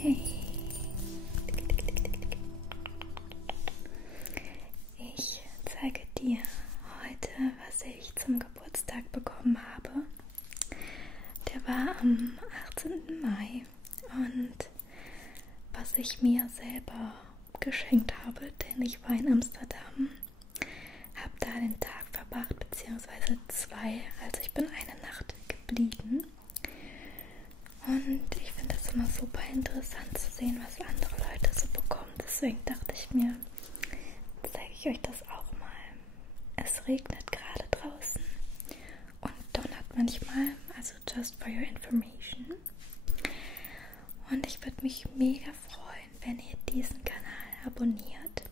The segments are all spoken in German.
Hey, ich zeige dir heute, was ich zum Geburtstag bekommen habe. Der war am 18. Mai und was ich mir selber geschenkt habe, denn ich war in Amsterdam, habe da den Tag verbracht, beziehungsweise 2, also ich bin eine Nacht geblieben. Und ich finde es immer super interessant zu sehen, was andere Leute so bekommen. Deswegen dachte ich mir, zeige ich euch das auch mal. Es regnet gerade draußen und donnert manchmal, also just for your information. Und ich würde mich mega freuen, wenn ihr diesen Kanal abonniert.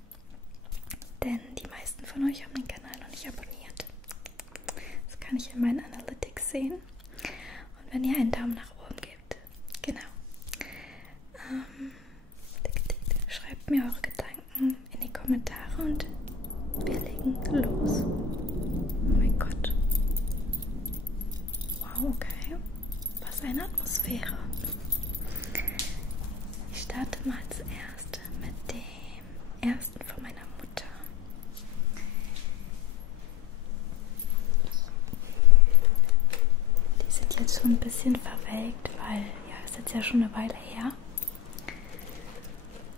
Denn die meisten von euch haben den Kanal noch nicht abonniert. Das kann ich in meinen Analytics sehen. Und wenn ihr einen Daumen nach oben gebt, genau. Schreibt mir eure Gedanken in die Kommentare und wir legen los. Oh mein Gott. Wow, okay. Was eine Atmosphäre. Ich starte mal zuerst mit dem ersten von meiner Mutter. Die sind jetzt schon ein bisschen verwelkt, weil ja, ist jetzt ja schon eine Weile her.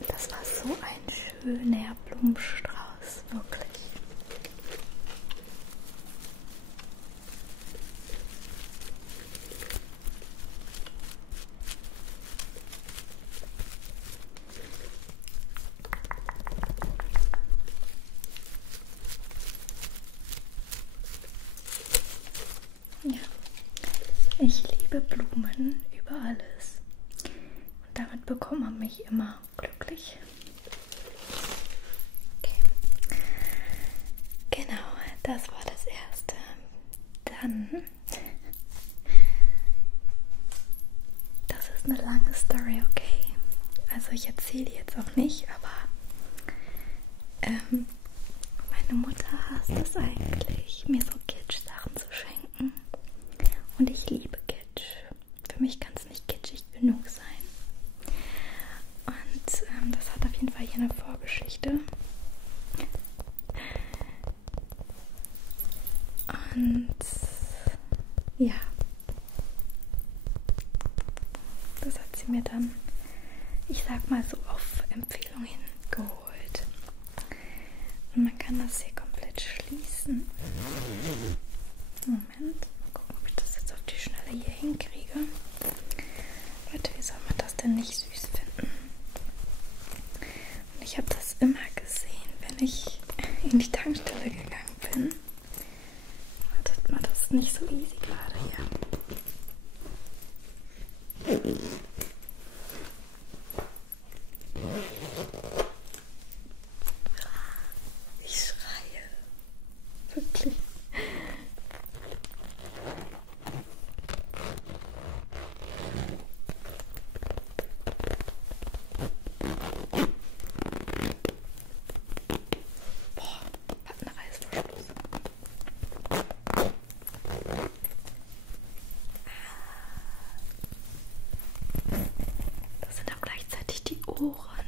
Das war so ein schöner Blumenstrauß, wirklich. Ja, ich liebe Blumen über alles und damit bekommt man mich immer glücklich. Okay. Genau, das war das erste. Dann, das ist eine lange Story, okay? Also ich erzähle jetzt auch nicht, aber meine Mutter hasst es eigentlich, mir so Kitsch-Sachen zu schenken. Und ich liebe Kitsch. Für mich kann es nicht kitschig genug sein. Und das hat auf jeden Fall hier eine Vorgeschichte. Und ja, das hat sie mir dann, ich sag mal so, auf Empfehlung hin geholt. Und man kann das hier komplett schließen. Moment, mal gucken, ob ich das jetzt auf die Schnelle hier hinkriege. Leute, wie soll man das denn nicht süß finden? Und ich habe das immer gesehen, wenn ich in die Tankstelle gegangen bin. Wartet mal, das ist nicht so easy gerade hier. Ich schreie. Wirklich. Boah, hat einen Reißverschluss. Das sind auch gleichzeitig die Ohren.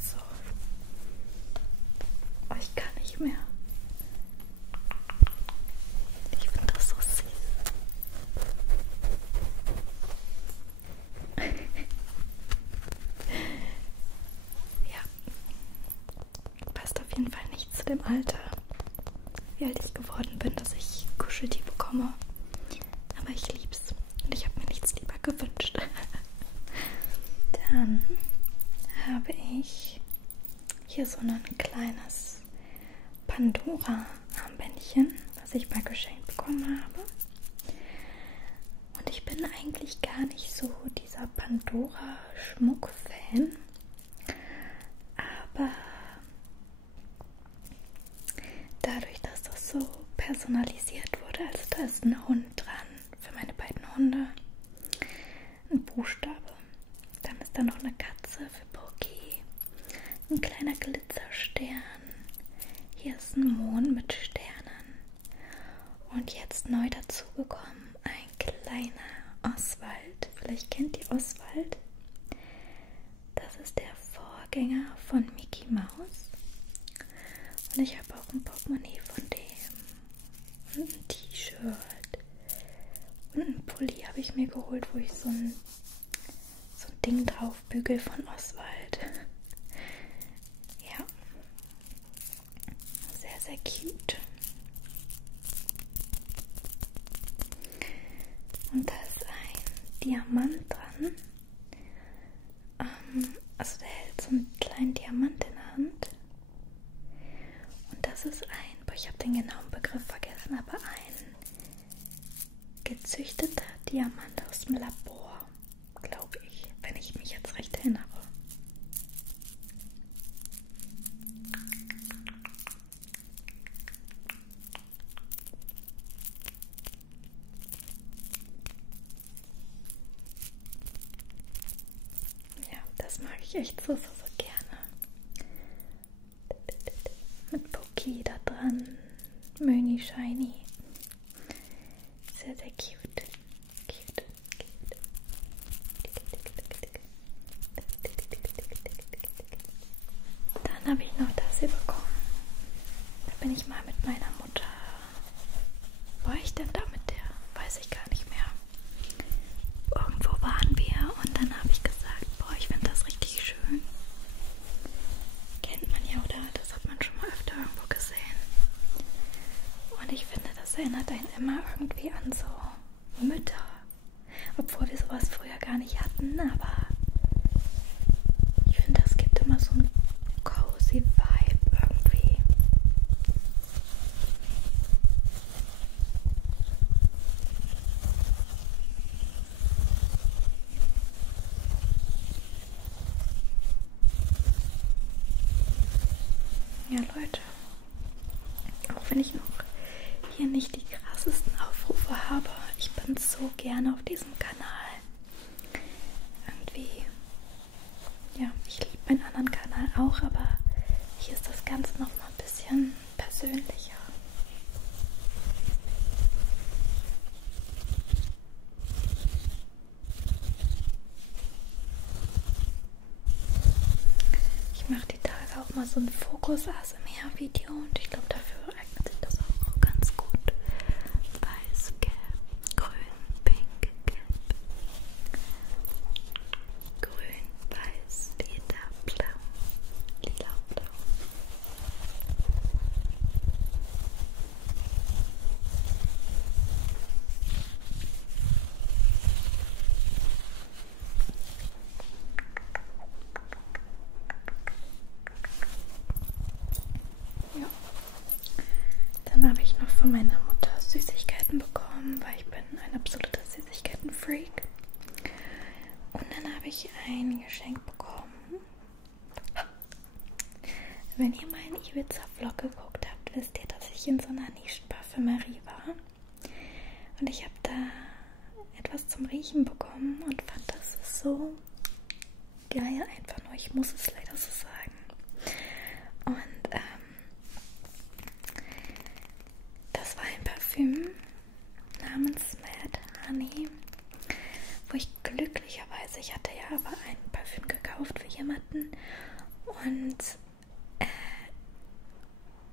So. Oh, ich kann nicht mehr. Ich finde das so süß. Ja. Passt auf jeden Fall nicht zu dem Alter, wie alt ich geworden bin, dass ich Kuscheltier bekomme. Aber ich lieb's. Und ich habe mir nichts lieber gewünscht. Dann habe ich hier so ein kleines Pandora-Armbändchen, was ich mal geschenkt bekommen habe. Und ich bin eigentlich gar nicht so dieser Pandora-Schmuck-Fan. Aber dadurch, dass das so personalisiert wurde, also da ist ein Hund dran für meine beiden Hunde, ein Buchstabe, dann ist da noch eine Katze für Poki, ein kleiner Glitzerstern, hier ist ein Mond mit Sternen Und jetzt neu dazu bekommen ein kleiner Oswald. Vielleicht kennt ihr Oswald. Das ist der Vorgänger von Mickey Mouse. Und ich habe auch ein Portemonnaie von dem. Und ein T-Shirt. Und einen Pulli habe ich mir geholt, wo ich so ein Ding drauf bügel von Oswald. Ja. Sehr, sehr cute. Und da ist ein Diamant dran. Also der hält so einen kleinen Diamant in der Hand. Und das ist ich habe den genauen Begriff vergessen, aber ein gezüchteter Diamant aus dem Labor, glaube ich, wenn ich mich jetzt recht erinnere. Ja, das mag ich echt so gerne. Mit Poki da dran, Möni Shiny. Sehr, sehr cute. Dann habe ich noch das hier bekommen. Da bin ich mal mit meiner Mutter. War ich denn da mit der? Weiß ich gar nicht mehr. Irgendwo waren wir und dann habe ich gesagt, boah, ich finde das richtig schön. Kennt man ja, oder? Das hat man schon mal öfter irgendwo gesehen. Und ich finde, das erinnert einen immer irgendwie an so Mütter. Obwohl wir sowas früher gar nicht hatten, aber ich finde, das gibt immer so einen cozy Vibe irgendwie. Ja, Leute, auch wenn ich noch hier nicht die krassesten Aufrufe habe, ich bin so gerne auf diesem Kanal. Irgendwie, ja, ich liebe meinen anderen Kanal auch, aber hier ist das Ganze noch mal ein bisschen persönlicher. Ich mache die Tage auch mal so ein Fokus-ASMR-Video und ich glaube, dafür eignet sich das auch ganz gut. Weiß, gelb, grün, pink, gelb. Grün, weiß, lila, blau, lila, blau. Ja. Dann habe ich noch von meiner Mutter Süßigkeiten bekommen, weil ich bin ein absoluter Süßigkeiten-Freak. Und dann habe ich ein Geschenk bekommen. Wenn ihr meinen Ibiza-Vlog geguckt habt, wisst ihr, dass ich in so einer Nischenparfümerie war. Und ich habe da etwas zum Riechen bekommen und fand das so geil einfach nur. Ich muss es leider so sagen. Und das war ein Parfüm namens Mad Honey, wo ich glücklicherweise, ich hatte ja aber ein Parfüm gekauft für jemanden und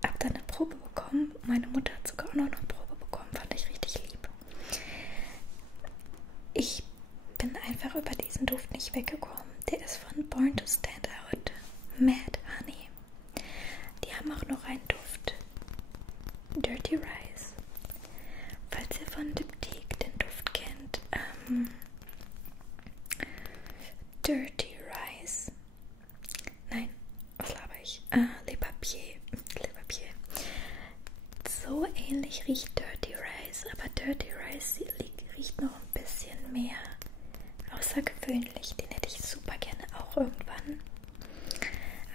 habe dann eine Probe bekommen. Meine Mutter hat sogar auch noch eine Probe bekommen, fand ich richtig lieb. Ich bin einfach über diesen Duft nicht weggekommen. Der ist von Born to Stand Out, Mad Honey. Die haben auch noch einen Duft, Dirty Rice. Falls ihr von Diptyque den Duft kennt, Dirty Rice. Nein, was laber ich? Les Papiers. Les Papiers. So ähnlich riecht Dirty Rice, aber Dirty Rice riecht noch ein bisschen mehr außergewöhnlich. Den hätte ich super gerne auch irgendwann.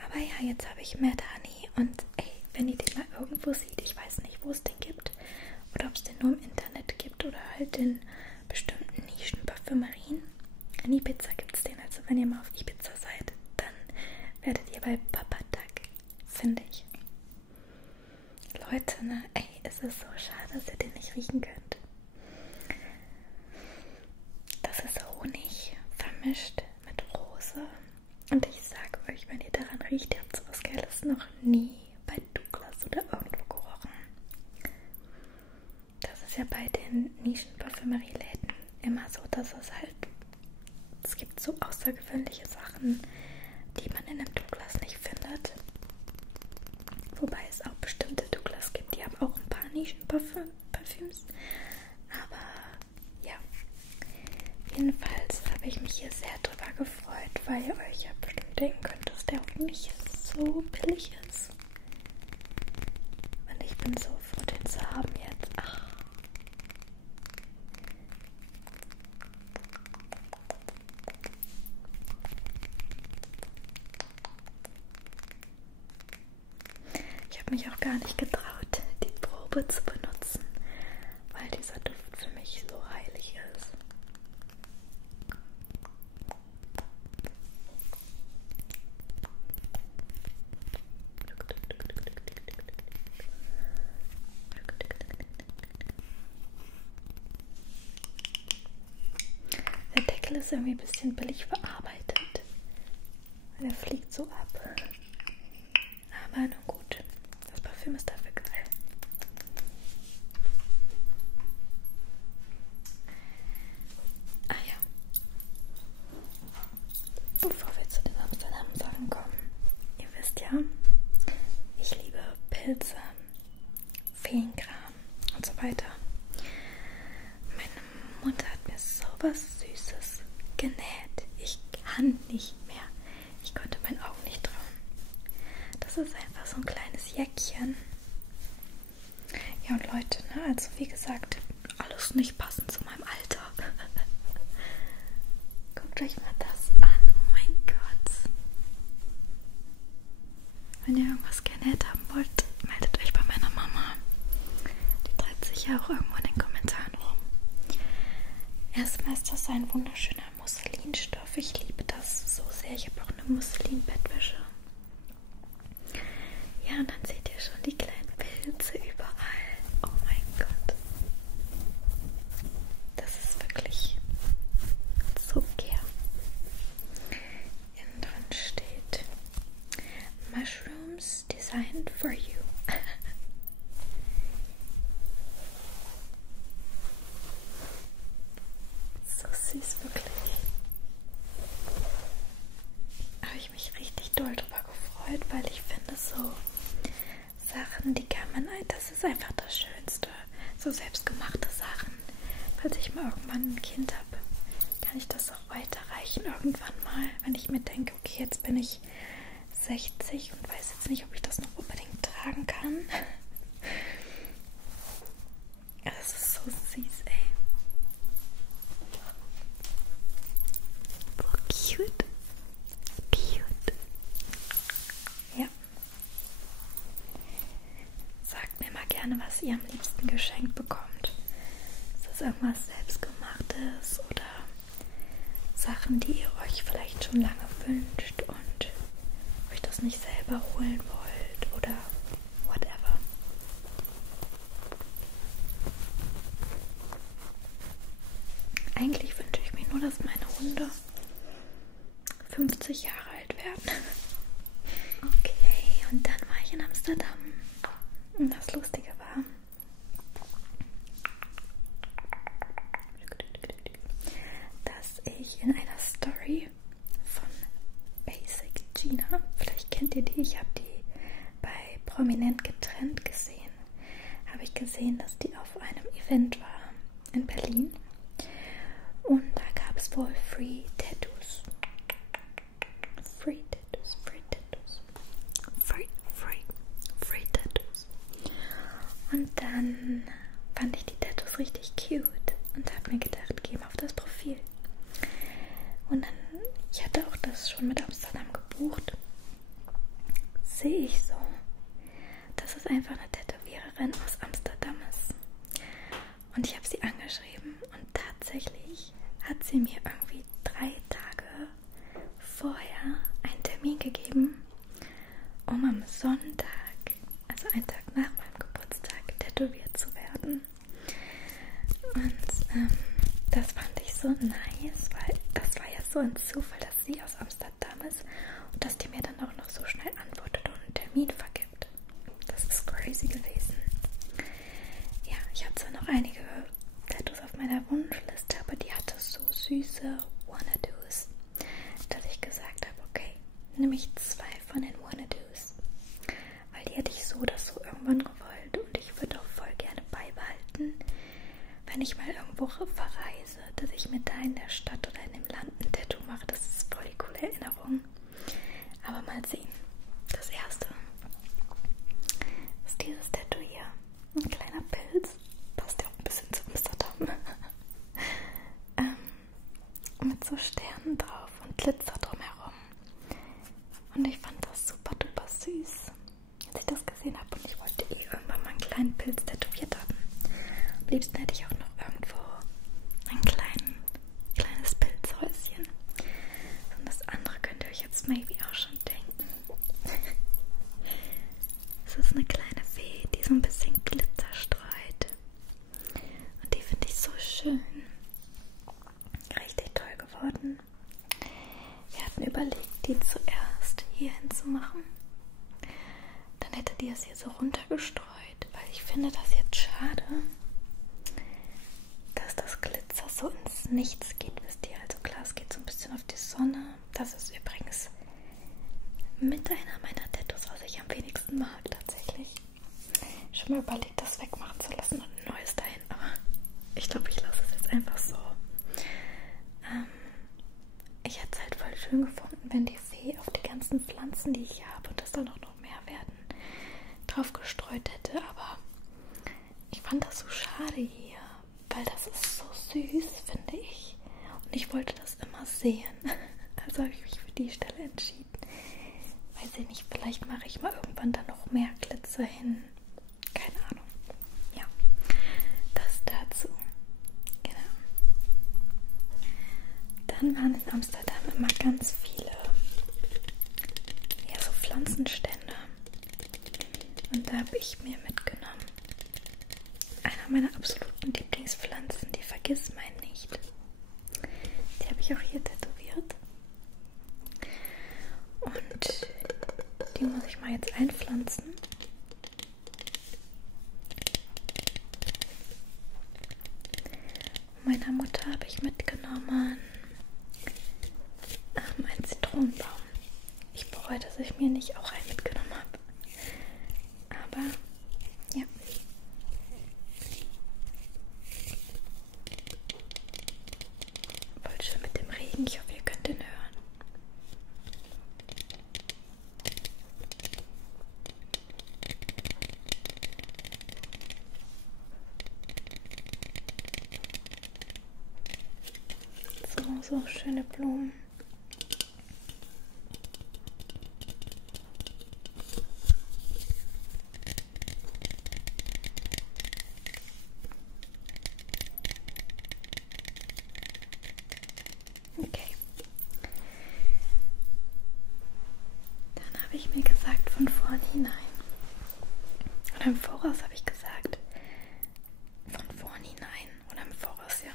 Aber ja, jetzt habe ich Mad Honey und ey, wenn ihr den mal irgendwo seht, ich weiß nicht, wo es den gibt oder ob es den nur im Internet gibt oder halt in bestimmten Nischenparfümerien. In Ibiza gibt es den, also wenn ihr mal auf Ibiza seid, dann werdet ihr bei Papatak, finde ich. Leute, ne, ey, es es ist so schade, dass ihr den nicht riechen könnt. Das ist Honig vermischt mit Rose. Und ich sage euch, wenn ihr daran riecht, ihr habt sowas Geiles noch nie bei Douglas oder irgendwo gerochen. Das ist ja bei den Nischen-Parfümerieläden immer so, dass es gibt so außergewöhnliche Sachen, die man in einem Douglas nicht findet. Wobei es auch bestimmte Douglas gibt, die haben auch ein paar Nischen-Parfüms. Aber ja, jedenfalls habe ich mich hier sehr drüber gefreut, weil ihr euch ja bestimmt denken könnt, dass der auch nicht so billig ist. Und ich bin so froh, den zu haben jetzt. Ach. Ich habe mich auch gar nicht getraut, die Probe zu benutzen, weil dieser Duft für mich so heilig ist. Der Deckel ist irgendwie ein bisschen billig verarbeitet. Der fliegt so ab. Aber nun gut, das Parfüm ist dafür geil. Ah ja. Bevor wir zu den Amsterdam-Sachen kommen, ihr wisst ja, ich liebe Pilze, Feenkram und so weiter. Meine Mutter hat mir sowas Süßes genäht. Ich kann nicht mehr. Ich konnte meinen Augen nicht trauen. Das ist einfach so ein kleines Jäckchen. Ja, und Leute, ne, also wie gesagt, alles nicht passend zu meinem Alter. Guckt euch mal das an. Oh mein Gott. Wenn ihr irgendwas genäht haben wollt, meldet euch bei meiner Mama. Die treibt sich ja auch irgendwo in den Kommentaren rum. Erstmal ist das ein wunderschöner Musselinstoff. Ich liebe das so sehr. Ich habe auch eine Musselin-Bettwäsche. Ja, und dann seht ihr schon die kleinen Pilze überall. Oh mein Gott. Das ist wirklich so gern. Innen drin steht Mushrooms designed for you. So süß, wirklich. Habe ich mich richtig doll drüber gefreut, weil ich finde so Sachen, die kann man, das ist einfach das Schönste. So selbstgemachte Sachen. Falls ich mal irgendwann ein Kind habe, kann ich das auch weiterreichen irgendwann mal, wenn ich mir denke, okay, jetzt bin ich 60 und weiß jetzt nicht, ob ich das noch unbedingt tragen kann. Das ist so süß, ey. So cute. Cute. Ja. Sagt mir mal gerne, was ihr am liebsten geschenkt bekommt. Ist das irgendwas Selbstgemachtes oder Sachen, die ihr euch vielleicht schon lange wünscht und euch das nicht selber holen wollt oder whatever. Eigentlich wünsche ich mir nur, dass meine Hunde 50 Jahre alt werden. Okay, und dann war ich in Amsterdam. Und das Lustige war, dass ich in einer Story von Basic Gina, vielleicht kennt ihr die, ich habe die bei Prominent getrennt gesehen, habe ich gesehen, dass die auf einem Event war in Berlin und da gab es wohl Free Tattoos. Free Tattoos, Free Tattoos. Free Tattoos. Und dann fand ich die Tattoos richtig cute und habe mir gedacht, geh mal auf das Profil. Und dann, ich hatte auch das schon mit Amsterdam gebucht, sehe ich so, dass es einfach eine Tätowiererin aus Amsterdam ist. Und ich habe sie angeschrieben und tatsächlich hat sie mir irgendwie 3 Tage vorher einen Termin gegeben, um am Sonntag, also einen Tag nach meinem Geburtstag, tätowiert das fand ich so nice, weil das war ja so ein Zufall, dass sie aus Amsterdam ist und dass die mir dann auch noch so schnell antwortet und einen Termin vergibt. Das ist crazy gewesen. Ja, ich habe zwar noch einige Tattoos auf meiner Wunschliste, aber die hatte so süße Wanna-Dos, dass ich gesagt habe, okay, nehme ich 2 von den Wanna-Dos, weil die hätte ich so oder so irgendwann gewollt und ich würde auch voll gerne beibehalten, wenn ich mal irgendwo verreise, dass ich mir da in der Stadt oder in dem Land ein Tattoo mache. Das ist voll die coole Erinnerung. Aber mal sehen. Das erste ist dieses Tattoo hier. Ein kleiner Pilz. Passt ja auch ein bisschen zu Amsterdam. Mit so Sternen drauf und Glitzer drumherum. Und ich fand das super duper süß, als ich das gesehen habe. Und ich wollte irgendwann mal einen kleinen Pilz tätowiert haben. Am liebsten hätte ich auch noch irgendwo ein kleines Pilzhäuschen. Und das andere könnt ihr euch jetzt maybe auch schon denken. Es ist eine kleine Fee, die so ein bisschen Glitzer streut. Und die finde ich so schön. Richtig toll geworden. Wir hatten überlegt, die zuerst hier hinzumachen. Dann hätte die es hier so runtergestreut, weil ich finde das jetzt schade, dass das Glitzer so ins Nichts geht, wisst ihr. Also klar, es geht so ein bisschen auf die Sonne. Das ist übrigens mit einer meiner Tattoos, was ich am wenigsten mag tatsächlich. Ich habe mir überlegt, das wegmachen zu lassen und ein neues dahin, aber ich glaube, ich lasse es jetzt einfach so. Ich hätte es halt voll schön gefunden, wenn die Fee auf die ganzen Pflanzen, die ich habe, und das dann auch noch mehr werden, drauf gestreut hätte, aber ich fand das so schade hier, weil das ist so süß, finde ich. Und ich wollte das immer sehen. Also habe ich mich für die Stelle entschieden. Weiß ich nicht, vielleicht mache ich mal irgendwann da noch mehr Glitzer hin. Keine Ahnung. Ja, das dazu. Genau. Dann waren in Amsterdam immer ganz viele, ja, so Pflanzenstände. Und da habe ich mir mitgenommen einer meiner absoluten Lieblingspflanzen, die Vergissmeinnicht. Die habe ich auch hier tätowiert. Und die muss ich mal jetzt einpflanzen. Meiner Mutter habe ich mitgenommen einen Zitronenbaum. Ich bereue, dass ich mir nicht auch einen mitgenommen habe. Aber ja. Voll schön mit dem Regen. Ich hoffe, ihr könnt den hören. So schöne Blumen. Okay. Dann habe ich mir gesagt, von vornherein, oder im Voraus habe ich gesagt, von vornherein oder im Voraus, ja,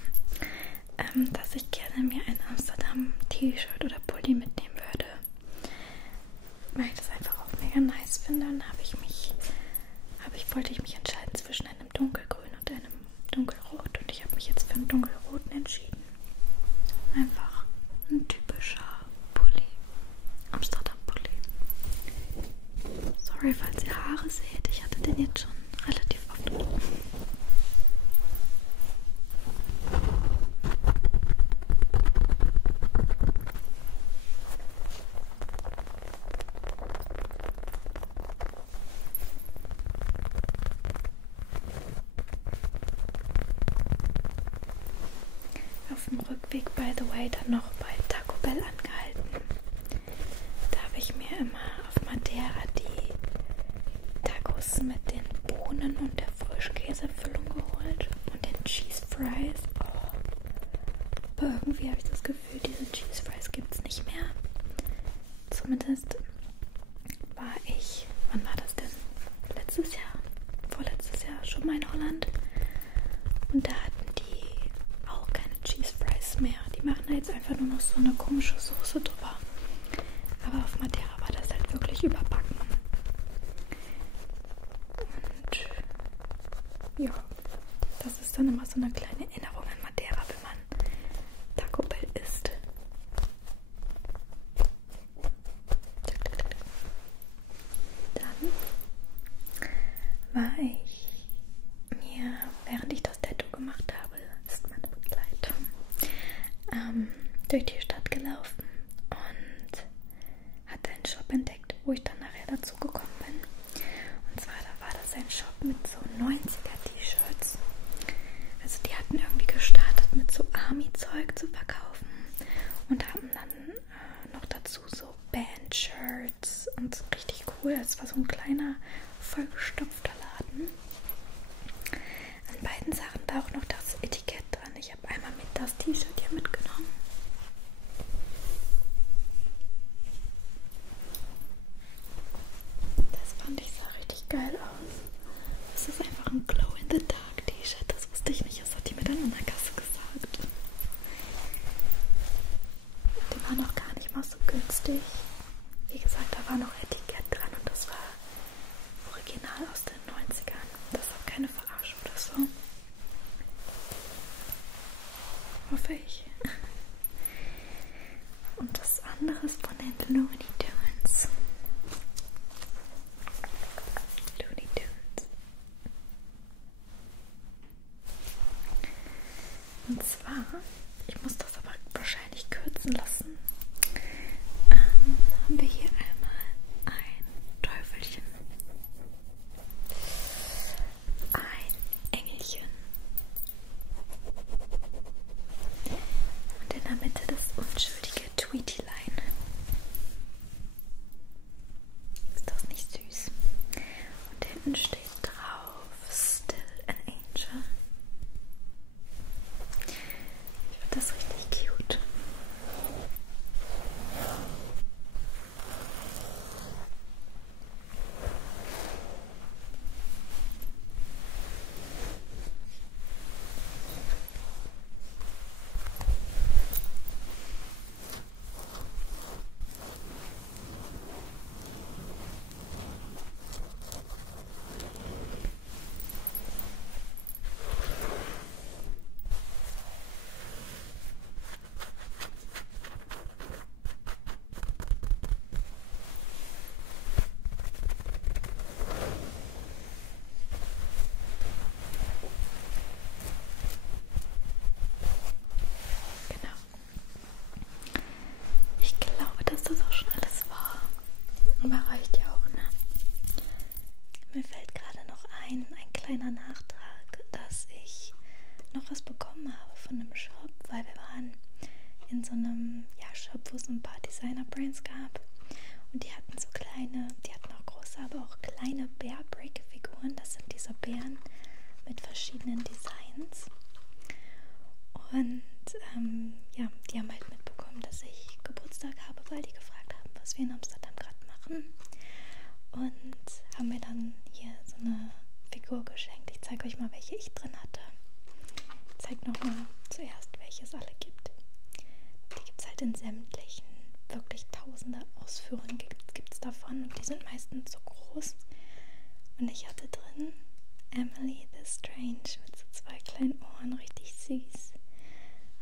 dass ich gerne mir ein Amsterdam-T-Shirt oder Pulli mitnehmen würde, weil ich das einfach auch mega nice finde. Und wollte ich mich entscheiden zwischen einem dunkelgrün und einem dunkelrot, und ich habe mich jetzt für einen dunkelroten entschieden. Einfach ein typischer Pulli, Amsterdam-Pulli. Sorry, falls ihr Haare seht, ich hatte den jetzt schon relativ oft. Auf dem Rückweg, by the way, dann noch bei Taco Bell angehalten. Da habe ich mir immer auf Madeira die Tacos mit den Bohnen und der Frischkäsefüllung geholt und den Cheese Fries. Oh. Aber irgendwie habe ich das Gefühl, diese Cheese Fries gibt es nicht mehr. Zumindest war ich, wann war das denn? Letztes Jahr, vorletztes Jahr schon mal in Holland. Und da hatten die einfach nur noch so eine komische Soße drüber. Aber auf Madeira war das halt wirklich überbacken. Und ja, das ist dann immer so eine kleine Erinnerung an Madeira, wenn man Taco Bell isst. Dann war ich mir, während ich das Tattoo gemacht habe, ist meine Begleitung, durch die Stadt gelaufen und hatte einen Shop entdeckt, wo ich dann nachher dazu gekommen bin. Und zwar, da war das ein Shop mit so 90er-T-Shirts. Also die hatten irgendwie gestartet mit so Army-Zeug zu verkaufen und haben dann noch dazu so Band-Shirts und richtig cool. Es war so ein kleiner, vollgestopfter Laden. An beiden Sachen war auch noch das Etikett dran. Ich habe einmal mit das T-Shirt hier mitgenommen. Das fand ich sah richtig geil aus. Das ist einfach ein Glow-in-the-Dark-T-Shirt. Das wusste ich nicht. Das hat die mir dann an der Kasse gesagt. Die war noch gar nicht mal so günstig. Wie gesagt, da war noch Etikett dran und das war original aus den 90ern. Das ist auch keine Verarsche oder so. Hoffe ich. Und das andere ist von den Looney Tunes. Looney Tunes. Und zwar, ich muss das aber wahrscheinlich kürzen lassen, haben wir hier einmal ein Teufelchen, ein Engelchen und in der Mitte das unschuldige Tweetilein. Ist das nicht süß? Und hinten steht drauf Still an Angel. Ich finde das richtig cute. Mir fällt gerade noch ein kleiner Nachtrag, dass ich noch was bekommen habe von einem Shop, weil wir waren in so einem Shop, wo es ein paar Designer-Brands gab und die hatten so kleine, die hatten auch große, aber auch kleine Bear-Brick-Figuren. Das sind diese Bären mit verschiedenen Designs und die haben halt mitbekommen, dass ich Geburtstag habe, weil die gefragt haben, was wir in Amsterdam gerade machen. Und haben mir dann hier so eine Figur geschenkt. Ich zeige euch mal, welche ich drin hatte. Ich zeige nochmal zuerst, welche es alle gibt. Die gibt es halt in sämtlichen, wirklich tausende Ausführungen gibt es davon. Und die sind meistens so groß. Und ich hatte drin Emily the Strange mit so 2 kleinen Ohren, richtig süß.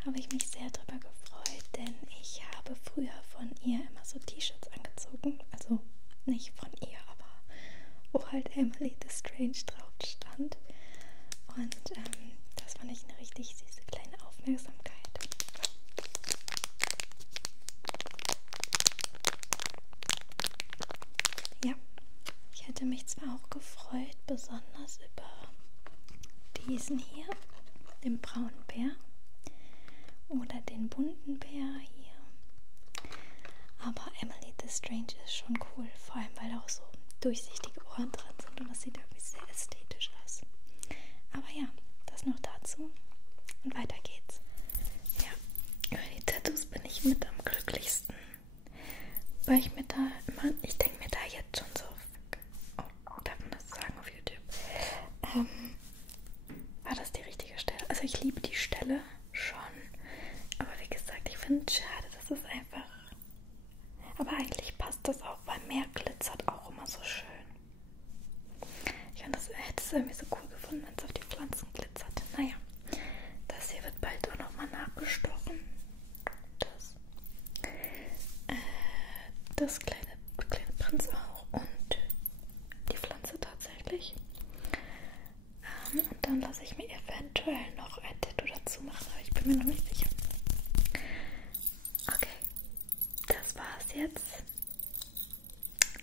Habe ich mich sehr drüber gefreut, denn ich habe früher von ihr immer so T-Shirts angezogen. Also nicht von ihr, aber wo halt Emily the Strange drauf stand. Und das fand ich eine richtig süße kleine Aufmerksamkeit. Ja, ich hätte mich zwar auch gefreut, besonders über diesen hier, den braunen Bär oder den bunten Bär hier. Aber Emily the Strange ist schon cool, vor allem weil auch so durchsichtige Ohren dran sind und das sieht irgendwie sehr ästhetisch aus. Aber ja, das noch dazu und weiter geht's. Ja, über die Tattoos bin ich mit am glücklichsten, weil ich mir da immer, ich denke mir da jetzt schon so, oh, darf man das sagen auf YouTube? War das die richtige Stelle? Also ich liebe die Stelle schon, aber wie gesagt, ich finde finde schade, das ist einfach. Aber eigentlich passt das auch, weil mehr glitzert auch immer so schön. Ich fand, das hätte es irgendwie so cool gefunden, wenn es auf die Pflanzen glitzert. Naja, das hier wird bald auch nochmal nachgestochen. Das kleine Prinz auch und die Pflanze tatsächlich. Und dann lasse ich mir eventuell noch ein Tattoo dazu machen, aber ich bin mir noch nicht sicher. Okay, das war's jetzt.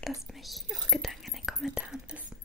Lasst mich eure Gedanken in den Kommentaren wissen.